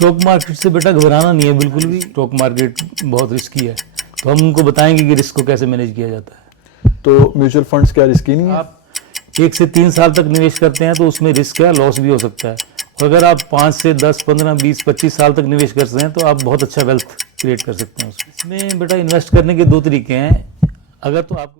Stock market से बेटा घबराना नहीं है बिल्कुल भी। स्टॉक मार्केट बहुत रिस्की है, तो हम उनको बताएंगे कि रिस्क को कैसे मैनेज किया जाता है। तो म्यूचुअल फंड्स क्या रिस्की नहीं है? आप 1 से 3 साल तक निवेश करते हैं तो उसमें रिस्क है, लॉस भी हो सकता है। और अगर आप 5 से 10, 15, 20, 25 साल तक निवेश करते हैं तो आप बहुत अच्छा वेल्थ क्रिएट कर सकते हैं इसमें बेटा इन्वेस्ट करने के 2 तरीके हैं। अगर तो आप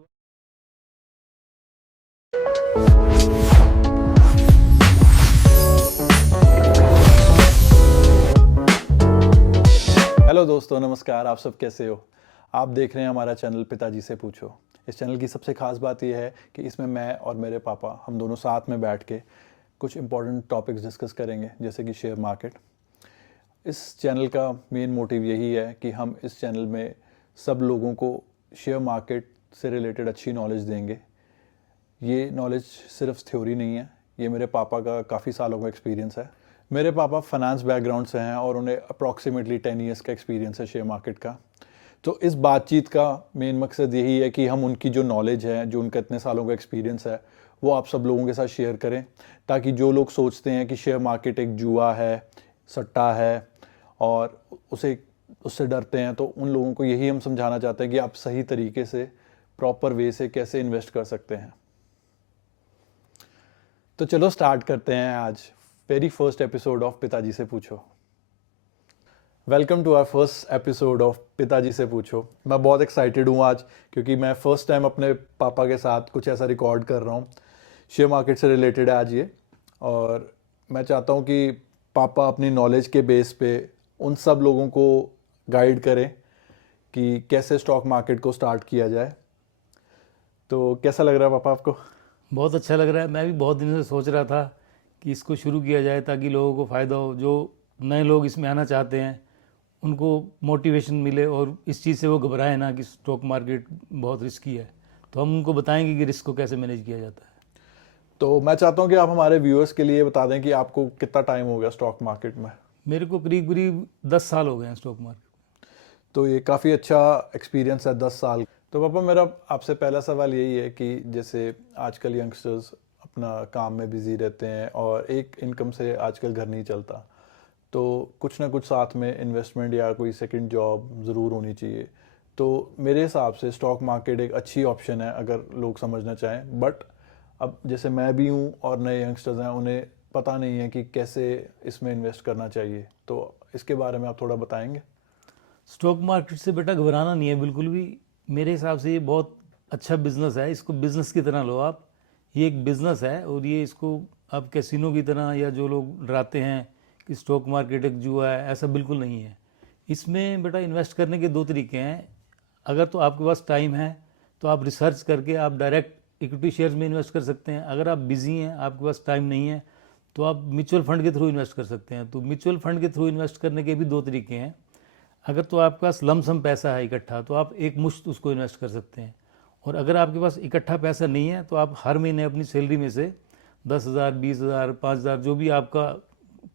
हेलो दोस्तों, नमस्कार। आप सब कैसे हो? आप देख रहे हैं हमारा चैनल पिताजी से पूछो। इस चैनल की सबसे खास बात यह है कि इसमें मैं और मेरे पापा हम दोनों साथ में बैठ के कुछ इंपॉर्टेंट टॉपिक्स डिस्कस करेंगे, जैसे कि शेयर मार्केट। इस चैनल का मेन मोटिव यही है कि हम इस चैनल में सब लोगों को शेयर मार्केट से रिलेटेड अच्छी नॉलेज देंगे। ये नॉलेज सिर्फ थ्योरी नहीं है, ये मेरे पापा का काफ़ी सालों का एक्सपीरियंस है। मेरे पापा फाइनेंस बैकग्राउंड से हैं और उन्हें अप्रॉक्सीमेटली 10 ईयर्स का एक्सपीरियंस है शेयर मार्केट का। तो इस बातचीत का मेन मकसद यही है कि हम उनकी जो नॉलेज है, जो उनका इतने सालों का एक्सपीरियंस है, वो आप सब लोगों के साथ शेयर करें, ताकि जो लोग सोचते हैं कि शेयर मार्केट एक जुआ है, सट्टा है और उससे डरते हैं, तो उन लोगों को यही हम समझाना चाहते हैं कि आप सही तरीके से, प्रॉपर वे से कैसे इन्वेस्ट कर सकते हैं। तो चलो स्टार्ट करते हैं आज वेरी फर्स्ट एपिसोड ऑफ पिताजी से पूछो। Welcome to our first episode of पिताजी से पूछो। मैं बहुत एक्साइटेड हूँ आज, क्योंकि मैं फर्स्ट टाइम अपने पापा के साथ कुछ ऐसा रिकॉर्ड कर रहा हूँ। शेयर मार्केट से रिलेटेड है आज ये, और मैं चाहता हूँ कि पापा अपनी नॉलेज के बेस पे उन सब लोगों को गाइड करें कि कैसे स्टॉक मार्केट को स्टार्ट किया जाए। तो कैसा लग रहा है पापा आपको? बहुत अच्छा लग रहा है। मैं भी बहुत दिनों से सोच रहा था कि इसको शुरू किया जाए ताकि लोगों को फ़ायदा हो, जो नए लोग इसमें आना चाहते हैं उनको मोटिवेशन मिले और इस चीज़ से वो घबराए ना कि स्टॉक मार्केट बहुत रिस्की है। तो हम उनको बताएंगे कि रिस्क को कैसे मैनेज किया जाता है। तो मैं चाहता हूँ कि आप हमारे व्यूअर्स के लिए बता दें कि आपको कितना टाइम हो गया स्टॉक मार्केट में। मेरे को करीब करीब 10 साल हो गए हैं स्टॉक मार्केट। तो ये काफ़ी अच्छा एक्सपीरियंस है 10 साल। तो पापा, मेरा आपसे पहला सवाल यही है कि जैसे आजकल यंगस्टर्स अपना काम में बिजी रहते हैं और एक इनकम से आजकल घर नहीं चलता, तो कुछ ना कुछ साथ में इन्वेस्टमेंट या कोई सेकंड जॉब ज़रूर होनी चाहिए। तो मेरे हिसाब से स्टॉक मार्केट एक अच्छी ऑप्शन है अगर लोग समझना चाहें। बट अब जैसे मैं भी हूँ और नए यंगस्टर्स हैं, उन्हें पता नहीं है कि कैसे इसमें इन्वेस्ट करना चाहिए। तो इसके बारे में आप थोड़ा बताएंगे? स्टॉक मार्केट से बेटा घबराना नहीं है बिल्कुल भी। मेरे हिसाब से ये बहुत अच्छा बिजनेस है, इसको बिजनेस की तरह लो आप। ये एक बिजनेस है और ये इसको आप कैसीनो की तरह, या जो लोग डराते हैं कि स्टॉक मार्केट एक जुआ है, ऐसा बिल्कुल नहीं है। इसमें बेटा इन्वेस्ट करने के 2 तरीके हैं। अगर तो आपके पास टाइम है तो आप रिसर्च करके आप डायरेक्ट इक्विटी शेयर्स में इन्वेस्ट कर सकते हैं। अगर आप बिजी हैं, आपके पास टाइम नहीं है, तो आप म्यूचुअल फंड के थ्रू इन्वेस्ट कर सकते हैं। तो म्यूचुअल फंड के थ्रू इन्वेस्ट करने के भी 2 तरीके हैं। अगर तो आपके पास लमसम पैसा है इकट्ठा, तो आप एक मुश्त उसको इन्वेस्ट कर सकते हैं। और अगर आपके पास इकट्ठा पैसा नहीं है तो आप हर महीने अपनी सैलरी में से 10,000, 20,000, 5,000, जो भी आपका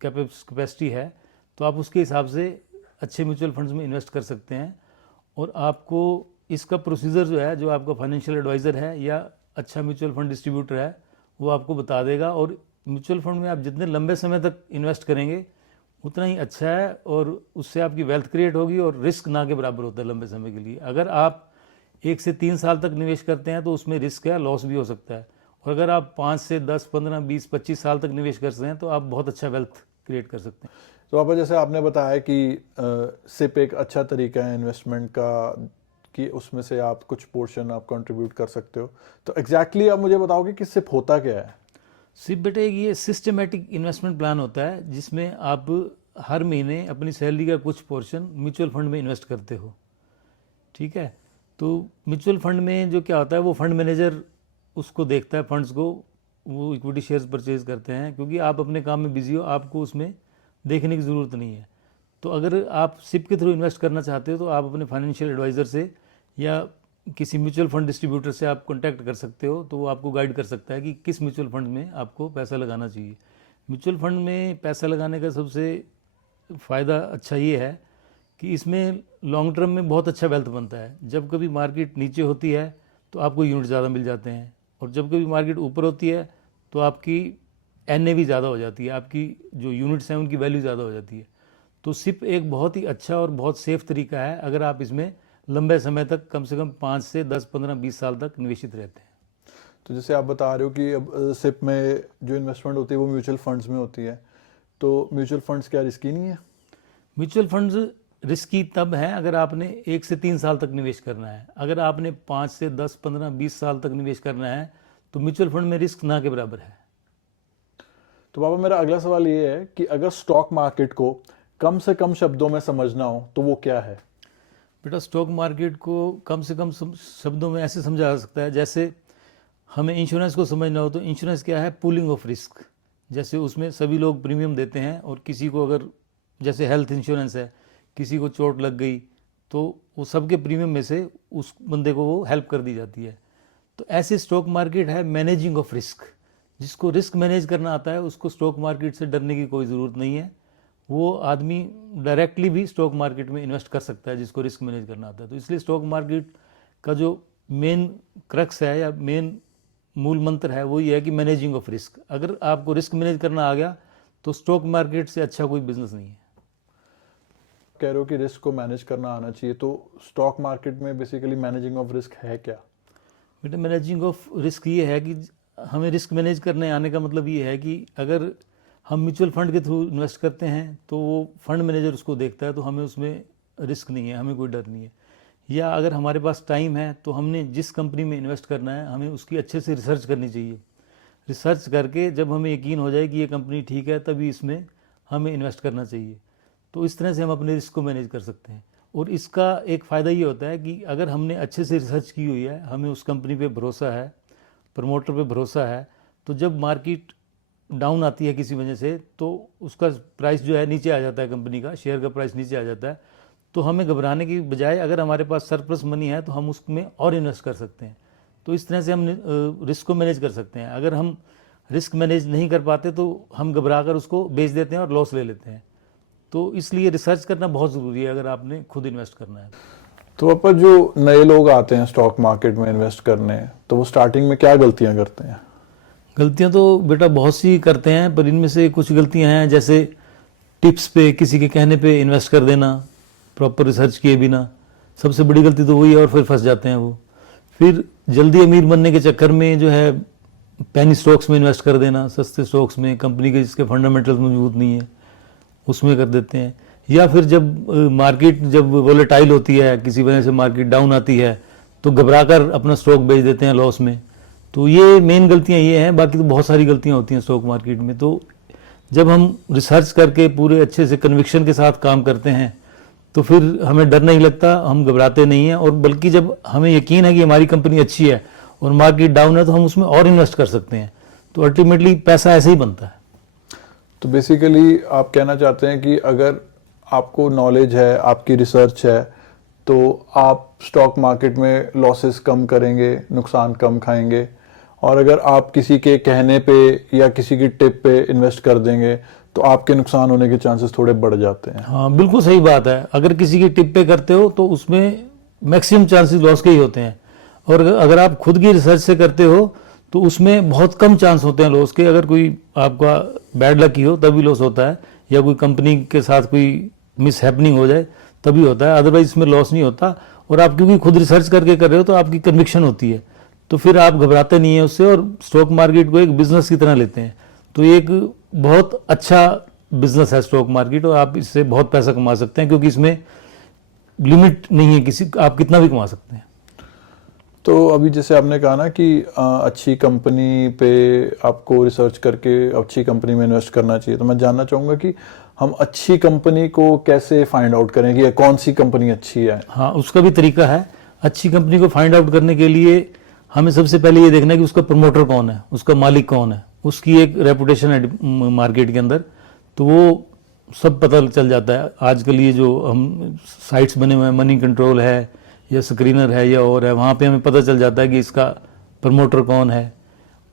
कैपेसिटी है, तो आप उसके हिसाब से अच्छे म्यूचुअल फंड्स में इन्वेस्ट कर सकते हैं। और आपको इसका प्रोसीजर जो है, जो आपका फाइनेंशियल एडवाइज़र है या अच्छा म्यूचुअल फंड डिस्ट्रीब्यूटर है, वो आपको बता देगा। और म्यूचुअल फंड में आप जितने लंबे समय तक इन्वेस्ट करेंगे उतना ही अच्छा है, और उससे आपकी वेल्थ क्रिएट होगी और रिस्क ना के बराबर होता है लंबे समय के लिए। अगर आप 1 से 3 साल तक निवेश करते हैं तो उसमें रिस्क है, लॉस भी हो सकता है। और अगर आप 5 से 10, 15, 20, 25 साल तक निवेश करते हैं तो आप बहुत अच्छा वेल्थ क्रिएट कर सकते हैं। तो पापा, जैसे आपने बताया कि सिप एक अच्छा तरीका है इन्वेस्टमेंट का, कि उसमें से आप कुछ पोर्शन आप कंट्रीब्यूट कर सकते हो। तो एग्जैक्टली आप मुझे बताओगे कि सिप होता क्या है? सिप बेटे ये सिस्टमेटिक इन्वेस्टमेंट प्लान होता है, जिसमें आप हर महीने अपनी सैलरी का कुछ पोर्शन म्यूचुअल फंड में इन्वेस्ट करते हो। ठीक है। तो म्यूचुअल फंड में जो क्या होता है, वो फंड मैनेजर उसको देखता है, फंड्स को, वो इक्विटी शेयर्स परचेज करते हैं। क्योंकि आप अपने काम में बिजी हो, आपको उसमें देखने की ज़रूरत नहीं है। तो अगर आप सिप के थ्रू इन्वेस्ट करना चाहते हो तो आप अपने फाइनेंशियल एडवाइज़र से या किसी म्यूचुअल फंड डिस्ट्रीब्यूटर से आप कांटेक्ट कर सकते हो, तो वो आपको गाइड कर सकता है कि किस म्यूचुअल फंड में आपको पैसा लगाना चाहिए। म्यूचुअल फंड में पैसा लगाने का सबसे फ़ायदा अच्छा ये है कि इसमें लॉन्ग टर्म में बहुत अच्छा वेल्थ बनता है। जब कभी मार्केट नीचे होती है तो आपको यूनिट ज़्यादा मिल जाते हैं, और जब कभी मार्केट ऊपर होती है तो आपकी NAV ज़्यादा हो जाती है, आपकी जो यूनिट्स हैं उनकी वैल्यू ज़्यादा हो जाती है। तो सिप एक बहुत ही अच्छा और बहुत सेफ तरीका है अगर आप इसमें लंबे समय तक कम से कम 5 से 10, 15, 20 साल तक निवेशित रहते हैं। तो जैसे आप बता रहे हो कि अब सिप में जो इन्वेस्टमेंट होती है वो म्यूचुअल फंड्स में होती है, तो म्यूचुअल फंड्स क्या रिस्की नहीं है? म्यूचुअल फंड्स रिस्की तब है अगर आपने 1 से 3 साल तक निवेश करना है। अगर आपने 5 से 10, 15, 20 साल तक निवेश करना है तो म्यूचुअल फंड में रिस्क ना के बराबर है। तो बाबा मेरा अगला सवाल ये है कि अगर स्टॉक मार्केट को कम से कम शब्दों में समझना हो तो वो क्या है? बेटा, स्टॉक मार्केट को कम से कम शब्दों में ऐसे समझा जा सकता है जैसे हमें इंश्योरेंस को समझना हो तो इंश्योरेंस क्या है? Pooling of risk. जैसे उसमें सभी लोग प्रीमियम देते हैं और किसी को अगर जैसे हेल्थ इंश्योरेंस है, किसी को चोट लग गई तो वो सबके प्रीमियम में से उस बंदे को वो हेल्प कर दी जाती है। तो ऐसे स्टॉक मार्केट है मैनेजिंग ऑफ रिस्क। जिसको रिस्क मैनेज करना आता है उसको स्टॉक मार्केट से डरने की कोई ज़रूरत नहीं है। वो आदमी डायरेक्टली भी स्टॉक मार्केट में इन्वेस्ट कर सकता है जिसको रिस्क मैनेज करना आता है। तो इसलिए स्टॉक मार्केट का जो मेन क्रक्स है या मेन मूल मंत्र है वो ये है कि मैनेजिंग ऑफ रिस्क। अगर आपको रिस्क मैनेज करना आ गया तो स्टॉक मार्केट से अच्छा कोई बिजनेस नहीं है। कह रहे हो कि रिस्क को मैनेज करना आना चाहिए, तो स्टॉक मार्केट में बेसिकली मैनेजिंग ऑफ रिस्क है क्या? बेटा, मैनेजिंग ऑफ रिस्क ये है कि हमें रिस्क मैनेज करने आने का मतलब ये है कि अगर हम म्यूचुअल फंड के थ्रू इन्वेस्ट करते हैं तो वो फंड मैनेजर उसको देखता है, तो हमें उसमें रिस्क नहीं है, हमें कोई डर नहीं है। या अगर हमारे पास टाइम है तो हमने जिस कंपनी में इन्वेस्ट करना है हमें उसकी अच्छे से रिसर्च करनी चाहिए। रिसर्च करके जब हमें यकीन हो जाए कि ये कंपनी ठीक है तभी इसमें हमें इन्वेस्ट करना चाहिए। तो इस तरह से हम अपने रिस्क को मैनेज कर सकते हैं। और इसका एक फ़ायदा ये होता है कि अगर हमने अच्छे से रिसर्च की हुई है, हमें उस कंपनी पे भरोसा है, प्रमोटर पे भरोसा है, तो जब मार्केट डाउन आती है किसी वजह से तो उसका प्राइस जो है नीचे आ जाता है, कंपनी का शेयर का प्राइस नीचे आ जाता है, तो हमें घबराने की बजाय अगर हमारे पास सरप्लस मनी है तो हम उसमें और इन्वेस्ट कर सकते हैं। तो इस तरह से हम रिस्क को मैनेज कर सकते हैं। अगर हम रिस्क मैनेज नहीं कर पाते तो हम घबरा कर उसको बेच देते हैं और लॉस ले लेते हैं। तो इसलिए रिसर्च करना बहुत ज़रूरी है अगर आपने खुद इन्वेस्ट करना है। तो पापा जो नए लोग आते हैं स्टॉक मार्केट में इन्वेस्ट करने, तो वो स्टार्टिंग में क्या गलतियां करते हैं? गलतियां तो बेटा बहुत सी करते हैं, पर इनमें से कुछ गलतियां हैं जैसे टिप्स पे, किसी के कहने पे इन्वेस्ट कर देना प्रॉपर रिसर्च किए बिना। सबसे बड़ी गलती तो वही है और फिर फंस जाते हैं वो। फिर जल्दी अमीर बनने के चक्कर में जो है पेनी स्टॉक्स में इन्वेस्ट कर देना, सस्ते स्टॉक्स में, कंपनी के जिसके फंडामेंटल्स मजबूत नहीं है उसमें कर देते हैं। या फिर जब मार्केट जब वोलेटाइल होती है, किसी वजह से मार्केट डाउन आती है तो घबराकर अपना स्टॉक बेच देते हैं लॉस में। तो ये मेन गलतियां ये हैं, बाकी तो बहुत सारी गलतियां होती हैं स्टॉक मार्केट में। तो जब हम रिसर्च करके पूरे अच्छे से कन्विक्शन के साथ काम करते हैं तो फिर हमें डर नहीं लगता, हम घबराते नहीं हैं, और बल्कि जब हमें यकीन है कि हमारी कंपनी अच्छी है और मार्केट डाउन है तो हम उसमें और इन्वेस्ट कर सकते हैं। तो अल्टीमेटली पैसा ऐसे ही बनता है। तो बेसिकली आप कहना चाहते हैं कि अगर आपको नॉलेज है, आपकी रिसर्च है, तो आप स्टॉक मार्केट में लॉसेस कम करेंगे, नुकसान कम खाएंगे, और अगर आप किसी के कहने पे या किसी की टिप पे इन्वेस्ट कर देंगे तो आपके नुकसान होने के चांसेस थोड़े बढ़ जाते हैं। हाँ, बिल्कुल सही बात है। अगर किसी की टिप पे करते हो तो उसमें मैक्सिमम चांसेस लॉस के ही होते हैं, और अगर आप खुद की रिसर्च से करते हो तो उसमें बहुत कम चांस होते हैं लॉस के। अगर कोई आपका बैड लक ही हो तभी लॉस होता है, या कोई कंपनी के साथ कोई मिस हैपनिंग हो जाए तभी होता है, अदरवाइज इसमें लॉस नहीं होता। और आप क्योंकि खुद रिसर्च करके कर रहे हो तो आपकी कन्विक्शन होती है, तो फिर आप घबराते नहीं है उससे, और स्टॉक मार्केट को एक बिजनेस की तरह लेते हैं। तो ये एक बहुत अच्छा बिजनेस है स्टॉक मार्केट, और आप इससे बहुत पैसा कमा सकते हैं क्योंकि इसमें लिमिट नहीं है किसी, आप कितना भी कमा सकते हैं। तो अभी जैसे आपने कहा ना कि अच्छी कंपनी पे आपको रिसर्च करके अच्छी कंपनी में इन्वेस्ट करना चाहिए, तो मैं जानना चाहूँगा कि हम अच्छी कंपनी को कैसे फाइंड आउट करें कि कौन सी कंपनी अच्छी है? हाँ, उसका भी तरीका है। अच्छी कंपनी को फाइंड आउट करने के लिए हमें सबसे पहले ये देखना है कि उसका प्रमोटर कौन है, उसका मालिक कौन है, उसकी एक रेपुटेशन है मार्केट के अंदर, तो वो सब पता चल जाता है। आजकल ये जो हम साइट्स बने हुए हैं, मनी कंट्रोल है या स्क्रीनर है या और है, वहाँ पे हमें पता चल जाता है कि इसका प्रमोटर कौन है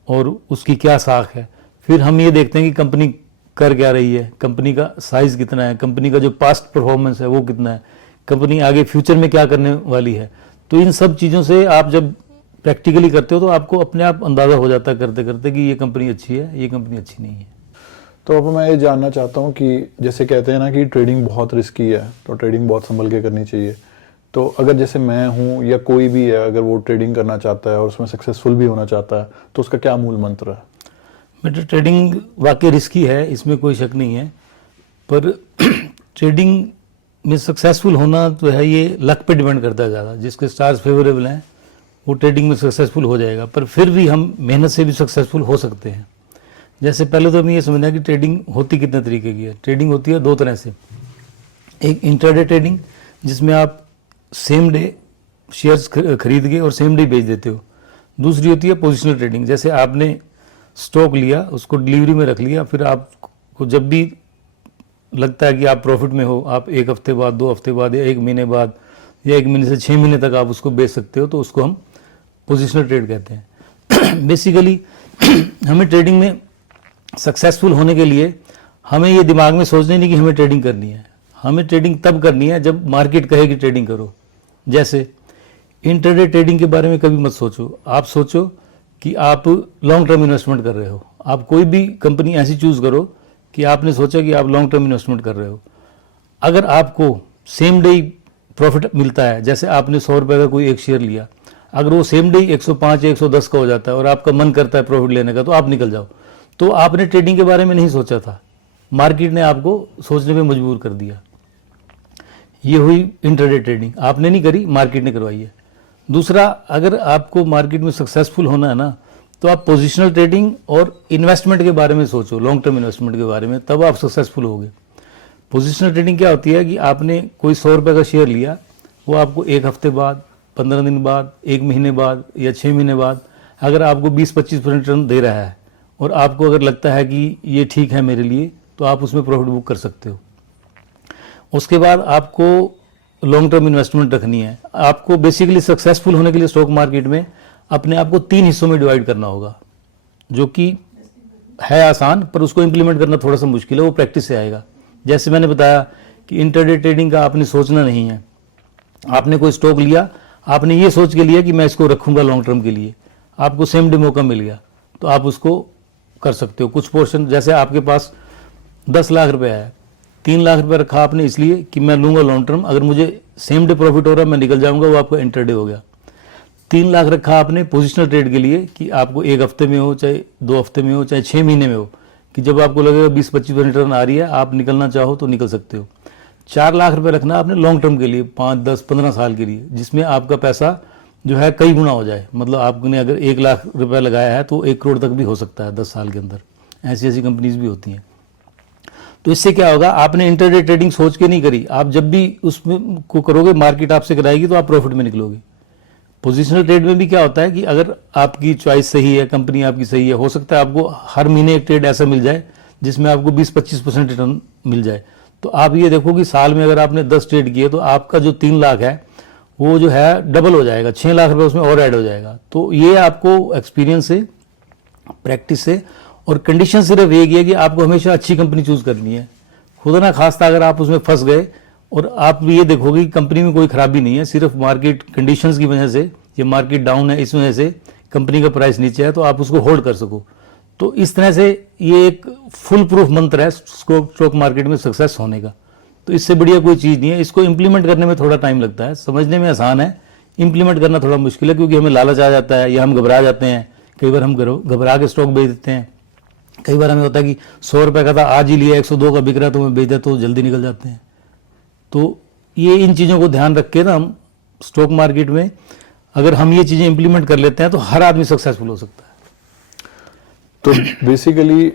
और उसकी क्या साख है। फिर हम ये देखते हैं कि कंपनी कर क्या रही है, कंपनी का साइज़ कितना है, कंपनी का जो पास्ट परफॉर्मेंस है वो कितना है, कंपनी आगे फ्यूचर में क्या करने वाली है। तो इन सब चीज़ों से आप जब प्रैक्टिकली करते हो तो आपको अपने आप अंदाज़ा हो जाता है करते करते कि ये कंपनी अच्छी है, ये कंपनी अच्छी नहीं है। तो अब मैं ये जानना चाहता हूँ कि जैसे कहते हैं ना कि ट्रेडिंग बहुत रिस्की है, तो ट्रेडिंग बहुत संभल के करनी चाहिए। तो अगर जैसे मैं हूँ या कोई भी है, अगर वो ट्रेडिंग करना चाहता है और उसमें सक्सेसफुल भी होना चाहता है, तो उसका क्या मूल मंत्र है? बेटा, ट्रेडिंग वाकई रिस्की है, इसमें कोई शक नहीं है, पर ट्रेडिंग में सक्सेसफुल होना तो है, ये लक पे डिपेंड करता है ज़्यादा। जिसके स्टार्स फेवरेबल हैं वो ट्रेडिंग में सक्सेसफुल हो जाएगा, पर फिर भी हम मेहनत से भी सक्सेसफुल हो सकते हैं। जैसे पहले तो हमें ये समझना है कि ट्रेडिंग होती कितने तरीके की है। ट्रेडिंग होती है दो तरह से, एक इंट्राडे ट्रेडिंग जिसमें आप सेम डे शेयर्स खरीद के और सेम डे बेच देते हो। दूसरी होती है पोजिशनल ट्रेडिंग, जैसे आपने स्टॉक लिया, उसको डिलीवरी में रख लिया, फिर आपको जब भी लगता है कि आप प्रॉफिट में हो, आप एक हफ्ते बाद, 2 हफ्ते बाद या 1 महीने बाद या 1 महीने से 6 महीने तक आप उसको बेच सकते हो, तो उसको हम पोजिशनल ट्रेड कहते हैं। बेसिकली हमें ट्रेडिंग में सक्सेसफुल होने के लिए हमें ये दिमाग में सोचने नहीं कि हमें ट्रेडिंग करनी है। हमें ट्रेडिंग तब करनी है जब मार्केट कहे कि ट्रेडिंग करो। जैसे इंट्राडे ट्रेडिंग के बारे में कभी मत सोचो। आप सोचो कि आप लॉन्ग टर्म इन्वेस्टमेंट कर रहे हो। आप कोई भी कंपनी ऐसी चूज़ करो कि आपने सोचा कि आप लॉन्ग टर्म इन्वेस्टमेंट कर रहे हो। अगर आपको सेम डे प्रॉफिट मिलता है, जैसे आपने 100 रुपये का कोई एक शेयर लिया, अगर वो सेम डे 105 या 110 का हो जाता है और आपका मन करता है प्रॉफिट लेने का, तो आप निकल जाओ। तो आपने ट्रेडिंग के बारे में नहीं सोचा था, मार्केट ने आपको सोचने पे मजबूर कर दिया। ये हुई इंट्राडे ट्रेडिंग, आपने नहीं करी, मार्केट ने करवाई है। दूसरा, अगर आपको मार्केट में सक्सेसफुल होना है ना, तो आप पोजिशनल ट्रेडिंग और इन्वेस्टमेंट के बारे में सोचो, लॉन्ग टर्म इन्वेस्टमेंट के बारे में, तब आप सक्सेसफुल होगे। पोजिशनल ट्रेडिंग क्या होती है कि आपने कोई 100 रुपये का शेयर लिया, वो आपको 1 हफ्ते बाद, 15 दिन बाद, 1 महीने बाद या 6 महीने बाद अगर आपको 20-25% रिटर्न दे रहा है और आपको अगर लगता है कि ये ठीक है मेरे लिए, तो आप उसमें प्रॉफिट बुक कर सकते हो। उसके बाद आपको लॉन्ग टर्म इन्वेस्टमेंट रखनी है। आपको बेसिकली सक्सेसफुल होने के लिए स्टॉक मार्केट में अपने आप को 3 हिस्सों में डिवाइड करना होगा, जो कि है आसान, पर उसको इंप्लीमेंट करना थोड़ा सा मुश्किल है, वो प्रैक्टिस से आएगा। जैसे मैंने बताया कि इंट्राडे ट्रेडिंग का आपने सोचना नहीं है। आपने कोई स्टॉक लिया, आपने ये सोच के लिया कि मैं इसको रखूंगा लॉन्ग टर्म के लिए, आपको सेम डे मौका मिल गया, तो आप उसको कर सकते हो। कुछ पोर्शन, जैसे आपके पास 10 लाख रुपए है, 3 लाख रुपए रखा आपने इसलिए कि मैं लूंगा लॉन्ग टर्म, अगर मुझे सेम डे प्रॉफिट हो रहा है मैं निकल जाऊंगा, वो आपका इंट्राडे हो गया। 3 लाख रखा आपने पोजिशनल ट्रेड के लिए कि आपको 1 हफ्ते में हो, चाहे 2 हफ्ते में हो, चाहे 6 महीने में हो, कि जब आपको लगेगा 20-25% रिटर्न आ रही है, आप निकलना चाहो तो निकल सकते हो। 4 लाख रुपए रखना आपने लॉन्ग टर्म के लिए, 5, 10, 15 साल के लिए, जिसमें आपका पैसा जो है कई गुना हो जाए। मतलब आपने अगर 1 लाख रुपए लगाया है तो 1 करोड़ तक भी हो सकता है 10 साल के अंदर। ऐसी ऐसी कंपनीज भी होती हैं। तो इससे क्या होगा, आपने इंट्राडे ट्रेडिंग सोच के नहीं करी, आप जब भी उसमें को करोगे, मार्केट आपसे कराएगी तो आप प्रॉफिट में निकलोगे। पोजिशनल ट्रेड में भी क्या होता है कि अगर आपकी चॉइस सही है, कंपनी आपकी सही है, हो सकता है आपको हर महीने एक ट्रेड ऐसा मिल जाए जिसमें आपको 20-25% रिटर्न मिल जाए। तो आप ये देखो कि साल में अगर आपने 10 ट्रेड किए तो आपका जो 3 लाख है वो जो है डबल हो जाएगा, 6 लाख रुपए उसमें और ऐड हो जाएगा। तो ये आपको एक्सपीरियंस से, प्रैक्टिस से, और कंडीशन सिर्फ एक ही है कि आपको हमेशा अच्छी कंपनी चूज करनी है। खुदा ना खास्ता अगर आप उसमें फंस गए और आप ये देखोगे कि कंपनी में कोई खराबी नहीं है, सिर्फ मार्केट कंडीशंस की वजह से, ये मार्केट डाउन है इस वजह से कंपनी का प्राइस नीचे है, तो आप उसको होल्ड कर सको। तो इस तरह से ये एक फुल प्रूफ मंत्र है स्टॉक मार्केट में सक्सेस होने का। तो इससे बढ़िया कोई चीज़ नहीं है। इसको इम्प्लीमेंट करने में थोड़ा टाइम लगता है, समझने में आसान है, इम्प्लीमेंट करना थोड़ा मुश्किल है, क्योंकि हमें लालच आ जाता है या हम घबरा जाते हैं। कई बार हम घबरा के स्टॉक बेच देते हैं। कई बार हमें होता है कि 100 रुपये का था, आज ही लिया, 102 का बिक रहा, तो मैं बेच देता, तो जल्दी निकल जाते हैं। तो ये इन चीज़ों को ध्यान रख के ना, हम स्टॉक मार्केट में अगर हम ये चीज़ें इंप्लीमेंट कर लेते हैं तो हर आदमी सक्सेसफुल हो सकता है। तो बेसिकली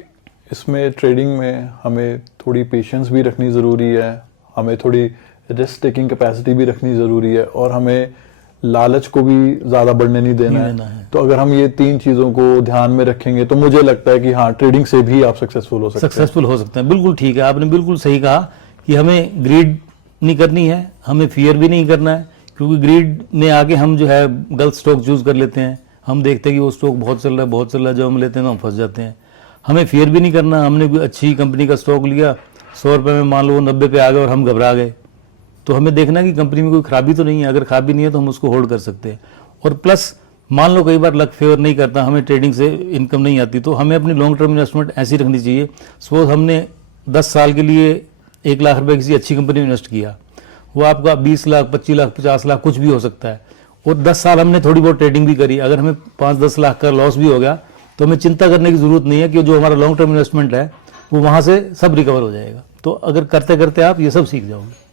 इसमें ट्रेडिंग में हमें थोड़ी पेशेंस भी रखनी ज़रूरी है, हमें थोड़ी रिस्क टेकिंग कैपेसिटी भी रखनी ज़रूरी है, और हमें लालच को भी ज़्यादा बढ़ने नहीं देना है। तो अगर हम ये 3 चीज़ों को ध्यान में रखेंगे तो मुझे लगता है कि हाँ, ट्रेडिंग से भी आप सक्सेसफुल हो सकते हैं। बिल्कुल ठीक है, आपने बिल्कुल सही कहा कि हमें ग्रीड नहीं करनी है, हमें फियर भी नहीं करना है, क्योंकि ग्रीड में आके हम जो है गलत स्टॉक चूज कर लेते हैं। हम देखते हैं कि वो स्टॉक बहुत चल रहा है, जब हम लेते हैं तो हम फंस जाते हैं। हमें फियर भी नहीं करना, हमने कोई अच्छी कंपनी का स्टॉक लिया, 100 रुपये में मान लो वो 90 पे आ गए और हम घबरा गए, तो हमें देखना कि कंपनी में कोई खराबी तो नहीं है। अगर खराबी नहीं है तो हम उसको होल्ड कर सकते हैं। और प्लस मान लो कई बार लक फेवर नहीं करता, हमें ट्रेडिंग से इनकम नहीं आती, तो हमें अपनी लॉन्ग टर्म इन्वेस्टमेंट ऐसी रखनी चाहिए। सपोज हमने 10 साल के लिए 1 लाख रुपए किसी अच्छी कंपनी में इन्वेस्ट किया, वो आपका 20 लाख, 25 लाख, 50 लाख कुछ भी हो सकता है, और 10 साल हमने थोड़ी बहुत ट्रेडिंग भी करी, अगर हमें 5-10 लाख का लॉस भी हो गया तो हमें चिंता करने की ज़रूरत नहीं है कि जो हमारा लॉन्ग टर्म इन्वेस्टमेंट है वो वहाँ से सब रिकवर हो जाएगा। तो अगर करते करते आप ये सब सीख जाओगे।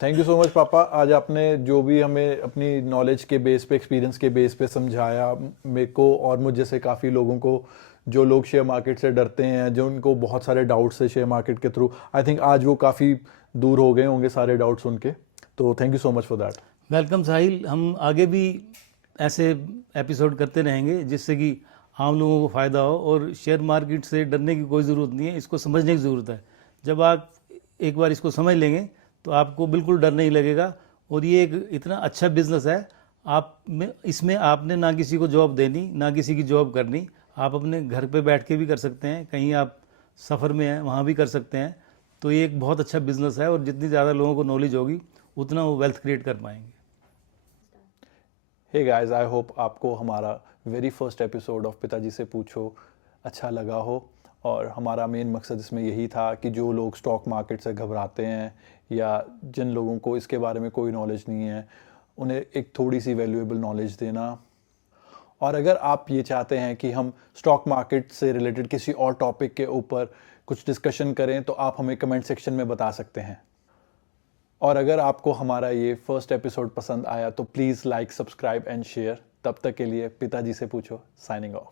थैंक यू सो मच पापा, आज आपने जो भी हमें अपनी नॉलेज के बेस पे, एक्सपीरियंस के बेस पे समझाया मेरे को और मुझ जैसे काफ़ी लोगों को, जो लोग शेयर मार्केट से डरते हैं, जो उनको बहुत सारे डाउट्स है शेयर मार्केट के थ्रू, आई थिंक आज वो काफ़ी दूर हो गए होंगे सारे डाउट्स उनके। तो thank you so much for that. Welcome Sahil, हम आगे भी ऐसे एपिसोड करते रहेंगे जिससे कि आम लोगों को फ़ायदा हो, और शेयर मार्केट से डरने की कोई ज़रूरत नहीं है, इसको समझने की ज़रूरत है। जब आप एक बार इसको समझ लेंगे तो आपको बिल्कुल डर नहीं लगेगा, और ये एक इतना अच्छा बिजनेस है, आप में इसमें आपने ना किसी को जॉब देनी, ना किसी की जॉब करनी, आप अपने घर पे बैठ के भी कर सकते हैं, कहीं आप सफ़र में हैं वहाँ भी कर सकते हैं। तो ये एक बहुत अच्छा बिजनेस है, और जितनी ज़्यादा लोगों को नॉलेज होगी उतना वो वेल्थ क्रिएट कर पाएंगे। हे गाइस, आई होप आपको हमारा वेरी फर्स्ट एपिसोड ऑफ पिताजी से पूछो अच्छा लगा हो, और हमारा मेन मकसद इसमें यही था कि जो लोग स्टॉक मार्केट से घबराते हैं या जिन लोगों को इसके बारे में कोई नॉलेज नहीं है, उन्हें एक थोड़ी सी वैल्यूएबल नॉलेज देना। और अगर आप ये चाहते हैं कि हम स्टॉक मार्केट से रिलेटेड किसी और टॉपिक के ऊपर कुछ डिस्कशन करें, तो आप हमें कमेंट सेक्शन में बता सकते हैं। और अगर आपको हमारा ये फर्स्ट एपिसोड पसंद आया तो please like, subscribe and share. तब तक के लिए पिताजी से पूछो साइनिंग ऑफ।